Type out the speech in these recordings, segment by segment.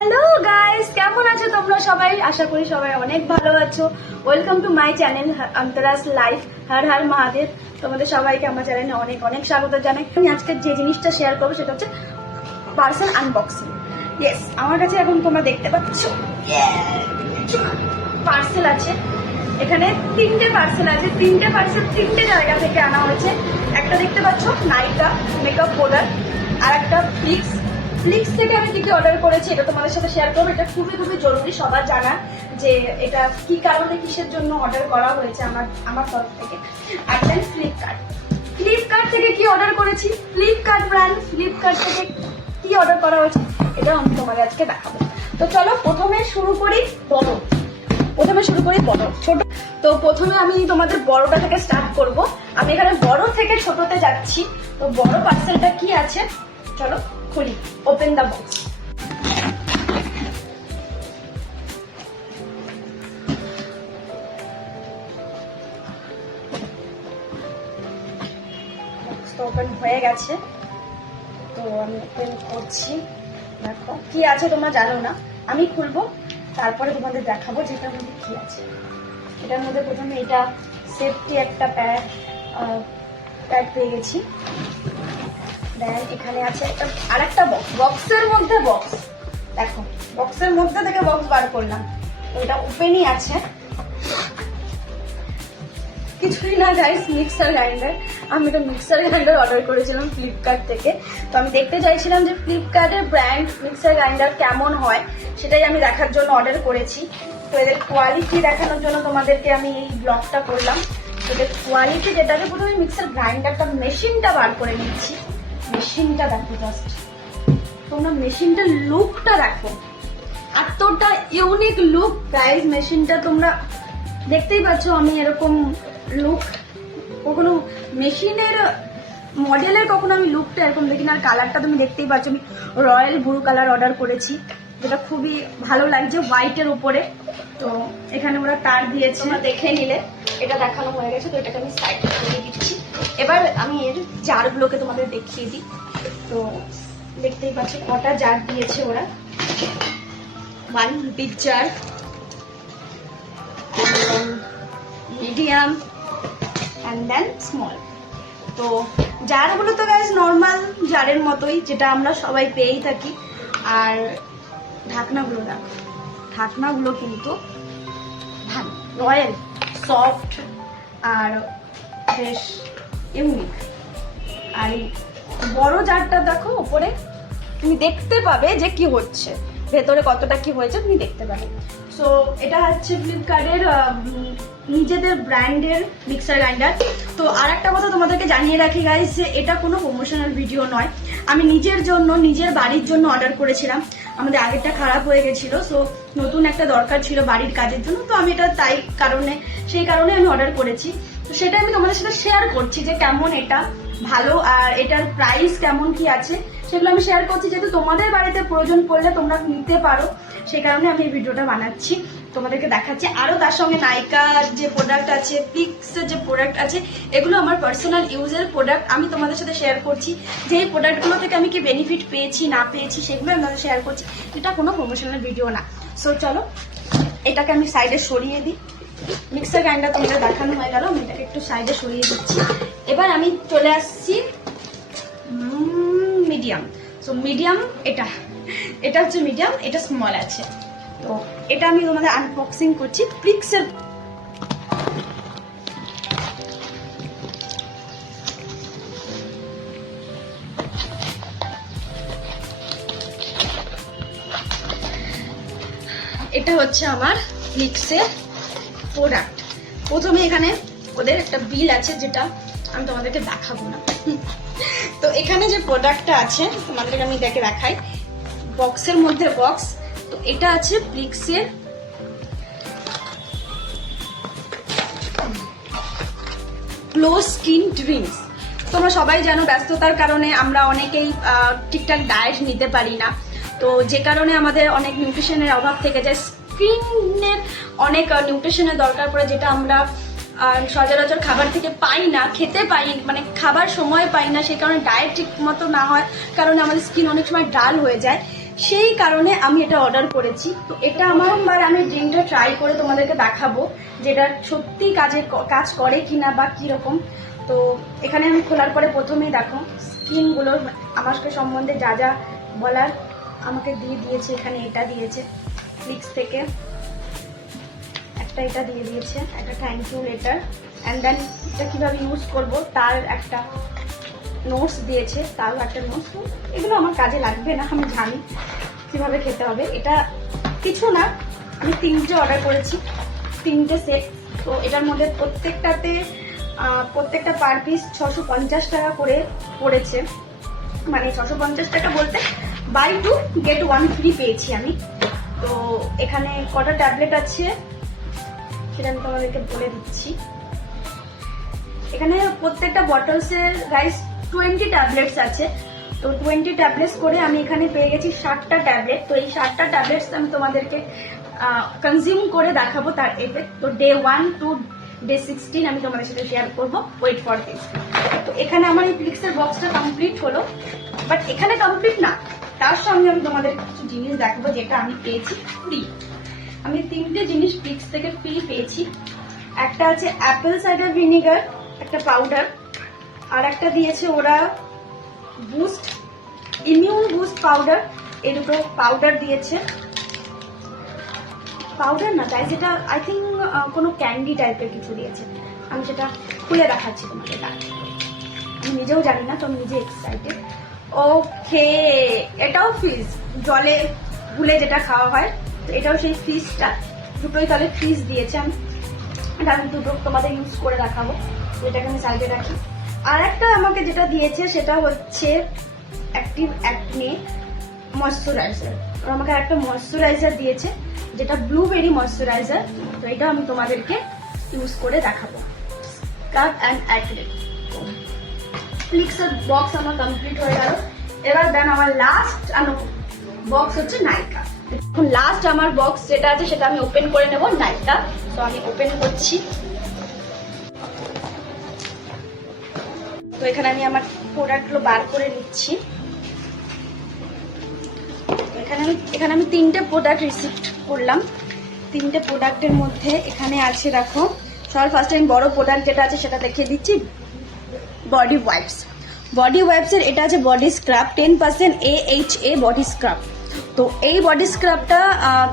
Hello guys, কেমন আছো তোমরা সবাই? আশা করি সবাই অনেক ভালো আছো। Welcome to my channel Antara's life. Har Har Mahadev. তোমাদের সবাইকে আমার চ্যানেলে অনেক অনেক স্বাগত জানাই। আমি আজকে যে জিনিসটা শেয়ার করবো সেটা হচ্ছে পার্সেল আনবক্সিং। ইয়েস, আমার কাছে এখন তোমরা দেখতে পাচ্ছ পার্সেল আছে। এখানে তিনটে পার্সেল আছে। তিনটে পার্সেল তিনটে জায়গা থেকে আনা হয়েছে। একটা দেখতে পাচ্ছ নাইকা মেকআপ প্রোডাক্ট, আর একটা ফ্লিক্স থেকে আমি কি অর্ডার করেছি এটা তোমাদের সাথে শেয়ার করবো। এটা খুবই খুবই জরুরি সবার জানা যে এটা কি কারণে কিসের জন্য অর্ডার করা হয়েছে আমার তরফ থেকে। আর দেন ফ্লিপকার্ট থেকে কি অর্ডার করেছি, ফ্লিপকার্ট ব্র্যান্ড, ফ্লিপকার্ট থেকে কি অর্ডার করা হয়েছে এটা আমি তোমাদের আজকে দেখাবো। তো চলো প্রথমে শুরু করি বড়, ছোট। তো প্রথমে আমি তোমাদের বড়টা থেকে স্টার্ট করব। আমি এখানে বড় থেকে ছোটতে যাচ্ছি। তো বড় পার্সেলটা কি আছে চলো খুলি। Open the box. ওপেন হয়ে গেছে। তো আমি ওপেন করছি। দেখো কি আছে তোমরা জানো না, আমি খুলবো তারপরে তোমাদের দেখাবো যে এটার মধ্যে কি আছে। এটার মধ্যে প্রথমে এটা সেফটি একটা প্যাড পেয়ে গেছি। দেন এখানে আছে একটা আরেকটা বক্সের মধ্যে বক্স। দেখো বক্সের মধ্যে থেকে বক্স বার করলাম। তো এটা ওপেনই আছে। কিছুই না গাইস, মিক্সার গ্রাইন্ডার। আমি একটা মিক্সার গ্রাইন্ডার অর্ডার করেছিলাম ফ্লিপকার্ট থেকে। তো আমি দেখতে চাইছিলাম যে ফ্লিপকার্টের ব্র্যান্ড মিক্সার গ্রাইন্ডার কেমন হয়, সেটাই আমি দেখার জন্য অর্ডার করেছি। তো এদের কোয়ালিটি দেখানোর জন্য তোমাদেরকে আমি এই ব্লগটা করলাম। এদের কোয়ালিটি যেটাকে প্রথমে মিক্সার গ্রাইন্ডারটা মেশিনটা বার করে নিচ্ছি। মেশিনটা দেখো, জাস্ট তোমরা মেশিনটার লুকটা দেখো, এতটা ইউনিক লুক গাইস। মেশিনটা তোমরা দেখতেই পাচ্ছ, আমি এরকম লুক কখনো মেশিনের মডেলের কখনো আমি লুকটা এরকম দেখি না। আর কালারটা তুমি দেখতেই পাচ্ছ, আমি রয়্যাল ব্লু কালার অর্ডার করেছি, যেটা খুবই ভালো লাগছে হোয়াইটের উপরে। তো এখানে ওরা তার দিয়েছে, তোমরা দেখে নিলে। এটা দেখানো হয়ে গেছে। তো এটাকে আমি সাইডে করে দিচ্ছি। এবার আমি এর জারগুলোকে তোমাদের দেখিয়ে দিই। তো দেখতেই পাচ্ছ কটা জার দিয়েছে ওরা। 1 big jar, medium and then small. তো জারগুলো তো গাইস নর্মাল জারের মতোই, যেটা আমরা সবাই পেয়েই থাকি। আর ঢাকনাগুলো দেখো, ঢাকনাগুলো কিন্তু ভালো, রয়্যাল, সফট আর বেশ ইউনিক। আর এই বড় জারটা দেখো উপরে, তুমি দেখতে পাবে যে কি হচ্ছে ভেতরে, কতটা কি হয়েছে তুমি দেখতে পাবে। সো এটা হচ্ছে ফ্লিপকার্টের নিজেদের ব্র্যান্ডের মিক্সার গ্রাইন্ডার। তো আর একটা কথা তোমাদেরকে জানিয়ে রাখি গাইস, যে এটা কোনো প্রমোশনাল ভিডিও নয়। আমি নিজের জন্য, নিজের বাড়ির জন্য অর্ডার করেছিলাম। আমাদের আগেরটা খারাপ হয়ে গেছিল, সো নতুন একটা দরকার ছিল বাড়ির কাজের জন্য। তো আমি এটা সেই কারণে আমি অর্ডার করেছি। তো সেটা আমি তোমাদের সাথে শেয়ার করছি যে কেমন এটা ভালো, আর এটার প্রাইস কেমন কি আছে সেগুলো আমি শেয়ার করছি, যেহেতু তোমাদের বাড়িতে প্রয়োজন পড়লে তোমরা নিতে পারো। সেই কারণে আমি এই ভিডিওটা বানাচ্ছি, তোমাদেরকে দেখাচ্ছি। আরও তার সঙ্গে নাইকার যে প্রোডাক্ট আছে, ফ্লিক্সের যে প্রোডাক্ট আছে, এগুলো আমার পার্সোনাল ইউজের প্রোডাক্ট। আমি তোমাদের সাথে শেয়ার করছি যে এই প্রোডাক্টগুলো থেকে আমি কি বেনিফিট পেয়েছি না পেয়েছি, সেগুলো আমি তোমাদের শেয়ার করছি। এটা কোনো প্রমোশনাল ভিডিও না। সো চলো এটাকে আমি সাইডে সরিয়ে দিই। মিক্সার গ্রাইন্ডার তোমাদের দেখানো হয়ে গেল, আমি এটাকে একটু সাইডে সরিয়ে দিচ্ছি। এবার আমি চলে আসছি মিডিয়াম। সো মিডিয়াম, এটা হচ্ছে মিডিয়াম, এটা স্মল আছে। তো এটা আমি তোমাদের আনবক্সিং করছি ফ্লিক্সের। এটা হচ্ছে আমার ফ্লিক্সের প্রোডাক্ট। প্রথমে এখানে ওদের একটা বিল আছে, যেটা আমি তোমাদেরকে দেখাবো না। তো এখানে যে প্রোডাক্টটা আছে তোমাদেরকে আমি দেখাই। বক্সের মধ্যে বক্স। তো এটা আছে ফ্লিক্সের গ্লো স্কিন ড্রিঙ্কস। তোমরা সবাই জানো ব্যস্ততার কারণে আমরা অনেকেই ঠিকঠাক ডায়েট নিতে পারি না। তো যে কারণে আমাদের অনেক নিউট্রিশনের অভাব থেকে যায়, স্কিনের অনেক নিউট্রিশনের দরকার পড়ে, যেটা আমরা সচরাচর খাবার থেকে পাই না, খেতে পাই, মানে খাবার সময় পাই না। সেই কারণে ডায়েট ঠিক মতো না হয় কারণে আমাদের স্কিন অনেক সময় ডাল হয়ে যায়। সেই কারণে আমি এটা অর্ডার করেছি। তো এটা আমার আমি ড্রিঙ্কটা ট্রাই করে তোমাদেরকে দেখাবো যেটা সত্যি কাজ করে কিনা বা কীরকম। তো এখানে আমি খোলার পরে প্রথমেই দেখো স্কিনগুলোর আমাকে সম্বন্ধে যা যা বলার আমাকে দিয়েছে। এখানে এটা দিয়েছে ফ্লিক্স থেকে, একটা এটা দিয়ে দিয়েছে, একটা thank you letter, and then এটা কীভাবে ইউজ করবো তার একটা নোটস দিয়েছে, তারও একটা নোটস। এগুলো আমার কাজে লাগবে না, আমি জানি কীভাবে খেতে হবে। এটা কিছু না, আমি 3টে অর্ডার করেছি, 3টে সেট। তো এটার মধ্যে প্রত্যেকটা পার পিস 650 টাকা করে পড়েছে। মানে 650 টাকা বলতে বাই 2 get 1 ফ্রি পেয়েছি আমি। তো এখানে কটা ট্যাবলেট আছে সেটা আমি তোমাদেরকে বলে দিচ্ছি। এখানে প্রত্যেকটা বটলসের গাইস 20 ট্যাবলেটস আছে। তো 20 ট্যাবলেটস করে আমি এখানে পেয়ে গেছি 60টা ট্যাবলেট। তো এই 60টা ট্যাবলেটস আমি তোমাদেরকে কনজিউম করে দেখাবো তার এফেক্ট। তো ডে 1 টু ডে 16 আমি তোমাদের সাথে শেয়ার করবো। Wait for this. তো এখানে আমার এই ফ্লিক্সের বক্সটা কমপ্লিট হলো, বাট এখানে কমপ্লিট না, তার সঙ্গে আমি তোমাদের কিছু জিনিস দেখাবো যেটা আমি পেয়েছি ফ্রি। আমি 3টে জিনিস ফ্লিক্স থেকে ফ্রি পেয়েছি। একটা আছে অ্যাপেল সাইডার ভিনিগার, একটা পাউডার, আর একটা দিয়েছে ওরা বুস্ট, ইমিউন বুস্ট পাউডার। এই দুটো পাউডার দিয়েছে। পাউডার না তাই, যেটা আই থিঙ্ক কোনো ক্যান্ডি টাইপের কিছু দিয়েছে। আমি সেটা খুলে দেখাচ্ছি তোমাকে, আমি নিজেও জানি না, তো আমি নিজে এক্সাইটেড। ওকে, এটাও ফিজ, জলে গুলে যেটা খাওয়া হয়, তো এটাও সেই ফিজটা। দুটোই তাহলে ফিজ দিয়েছে। আমি দুটো তোমাদের ইউজ করে দেখাবো, এটাকে আমি সাইডে রাখি। আর একটা আমাকে যেটা দিয়েছে সেটা হচ্ছে অ্যাক্টিভ অ্যাকনে ময়শ্চারাইজার। আমাকে একটা ময়শ্চারাইজার দিয়েছে যেটা ব্লুবেরি ময়শ্চারাইজার। তো এটা আমি তোমাদেরকে ইউজ করে দেখাবো। স্কার্ফ অ্যান্ড অ্যাকনে ফ্লিক্সের বক্স আমার কমপ্লিট হয়ে গেল। এবার দেন আমার লাস্ট বক্স হচ্ছে নাইকা। এখন লাস্ট আমার বক্স যেটা আছে সেটা আমি ওপেন করে নেব, নাইকা। তো আমি ওপেন করছি। তো এখানে আমি আমার প্রোডাক্টগুলো বার করে নিচ্ছি। এখানে আমি 3টে প্রোডাক্ট রিসিভ করলাম। 3টে প্রোডাক্টের মধ্যে এখানে আছে দেখো, সবার ফার্স্টে আমি বড় প্রোডাক্ট যেটা আছে সেটা দেখিয়ে দিচ্ছি। বডি ওয়াইপসের এটা আছে body scrub, 10% AHA body scrub. তো এই বডি স্ক্রাবটা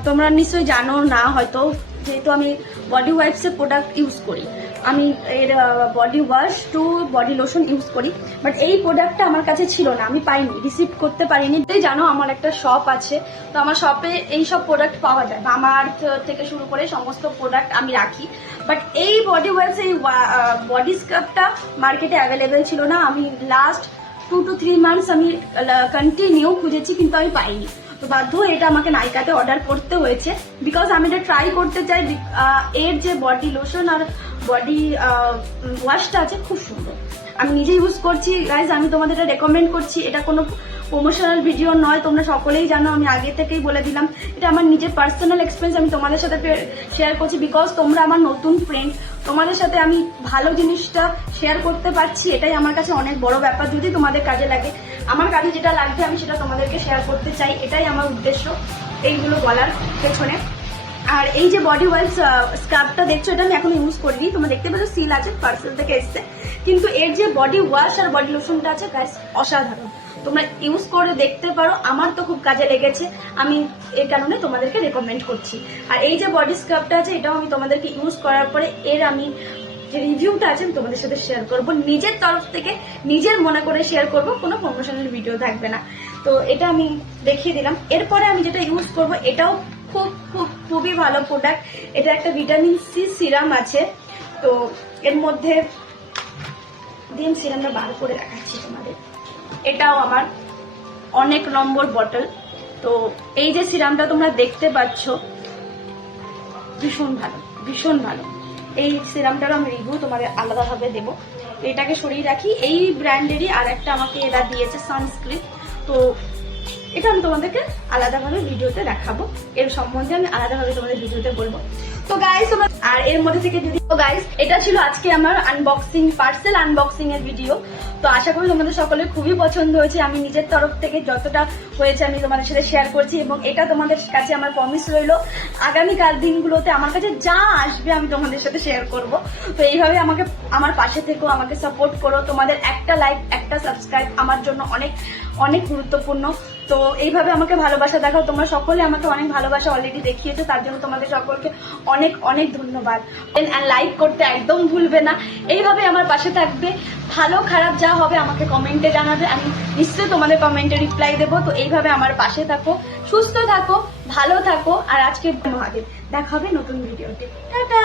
তোমরা নিশ্চয়ই জানো না হয়তো, যেহেতু আমি বডি ওয়াইপসের প্রোডাক্ট ইউজ করি। আমি এর body wash to body lotion use করি, বাট এই প্রোডাক্টটা আমার কাছে ছিল না, আমি পাইনি, রিসিভ করতে পারিনি। জানো আমার একটা শপ আছে, তো আমার শপে এই সব প্রোডাক্ট পাওয়া যায়, মামাআর্থ থেকে শুরু করে সমস্ত প্রোডাক্ট আমি রাখি। বাট এই বডি ওয়াশ, এই বডি স্ক্রাবটা মার্কেটে অ্যাভেলেবেল ছিল না। আমি লাস্ট 2 to 3 মান্থস আমি কন্টিনিউ খুঁজেছি, কিন্তু আমি পাইনি। তো বাধ্য হয়ে এটা আমাকে নাইকাতে অর্ডার করতে হয়েছে, বিকজ আমি এটা ট্রাই করতে চাই। এর যে বডি লোশন আর বডি ওয়াশটা আছে খুব সুন্দর, আমি নিজে ইউজ করছি গাইজ, আমি তোমাদের এটা রেকমেন্ড করছি। এটা কোনো প্রমোশনাল ভিডিও নয়, তোমরা সকলেই জানো, আমি আগে থেকেই বলে দিলাম। এটা আমার নিজের পার্সোনাল এক্সপিরিয়েন্স, আমি তোমাদের সাথে শেয়ার করছি, বিকজ তোমরা আমার নতুন ফ্রেন্ড, তোমাদের সাথে আমি ভালো জিনিসটা শেয়ার করতে পারছি, এটাই আমার কাছে অনেক বড় ব্যাপার। যদি তোমাদের কাজে লাগে, আমার কাজে যেটা লাগবে আমি সেটা তোমাদেরকে শেয়ার করতে চাই, এটাই আমার উদ্দেশ্য এইগুলো বলার পেছনে। আর এই যে বডি ওয়াইপস স্ক্রাবটা দেখছো, এটা আমি এখন ইউজ করিনি, তোমরা দেখতে পাচ্ছ সিল আছে, পার্সেল থেকে এসছে। কিন্তু এর যে বডি ওয়াশ আর বডি লোশনটা আছে গাইস, অসাধারণ, তোমরা ইউজ করে দেখতে পারো। আমার তো খুব কাজে লেগেছে, আমি এই কারণে তোমাদেরকে রেকমেন্ড করছি। আর এই যে বডি স্ক্রাবটা আছে, এটাও আমি তোমাদেরকে ইউজ করার পরে এর আমি যে রিভিউটা আছে আমি তোমাদের সাথে শেয়ার করব, নিজের তরফ থেকে নিজের মনে করে শেয়ার করব, কোনো প্রমোশনাল ভিডিও থাকবে না। তো এটা আমি দেখিয়ে দিলাম। এরপরে আমি যেটা ইউজ করব, এটাও খুবই ভালো প্রোডাক্ট। এটা একটা ভিটামিন সি সিরাম আছে। তো এর মধ্যে দিয়ে সিরামটা বার করে রাখাচ্ছি তোমাদের। এটাও আমার অনেক নম্বর বটল। তো এই যে সিরামটা তোমরা দেখতে পাচ্ছ, ভীষণ ভালো। এই সিরামটারও আমি রিভিউ তোমাদের আলাদাভাবে দেবো। এটাকে সরিয়ে রাখি। এই ব্র্যান্ডেরই আর একটা আমাকে এরা দিয়েছে সানস্ক্রিন। তো এটা আমি তোমাদেরকে আলাদাভাবে ভিডিওতে দেখাবো, এর সম্বন্ধে আমি আলাদাভাবে তোমাদের ভিডিওতে বলবো। তো গাইস আর এর মধ্যে থেকে যদি গাইস এটা ছিল আজকে আমার আনবক্সিং, পার্সেল আনবক্সিং এর ভিডিও। তো আশা করি তোমাদের সকলের খুবই পছন্দ হয়েছে। আমি নিজের তরফ থেকে যতটা হয়েছে আমি তোমাদের সাথে শেয়ার করছি, এবং এটা তোমাদের কাছে আমার প্রমিস রইলো আগামীকাল দিনগুলোতে আমার কাছে যা আসবে আমি তোমাদের সাথে শেয়ার করব। তো এইভাবে আমাকে আমার পাশে থেকো, আমাকে সাপোর্ট করো। তোমাদের একটা লাইক, একটা সাবস্ক্রাইব আমার জন্য অনেক অনেক গুরুত্বপূর্ণ। তো এইভাবে আমাকে ভালোবাসা দেখাও। তোমরা সকলে আমাকে অনেক ভালোবাসা অলরেডি দেখিয়েছো, তার জন্য তোমাদের সকলকে অনেক অনেক ধন্যবাদ। লাইক করতে একদম ভুলবে না। এইভাবে আমার পাশে থাকবে, ভালো খারাপ যা হবে আমাকে কমেন্টে জানাবে, আমি নিশ্চয়ই তোমাদের কমেন্টে রিপ্লাই দেবো। তো এইভাবে আমার পাশে থাকো, সুস্থ থাকো, ভালো থাকো। আর আজকে মহাদেব দেখা হবে নতুন ভিডিওতে। টাটা।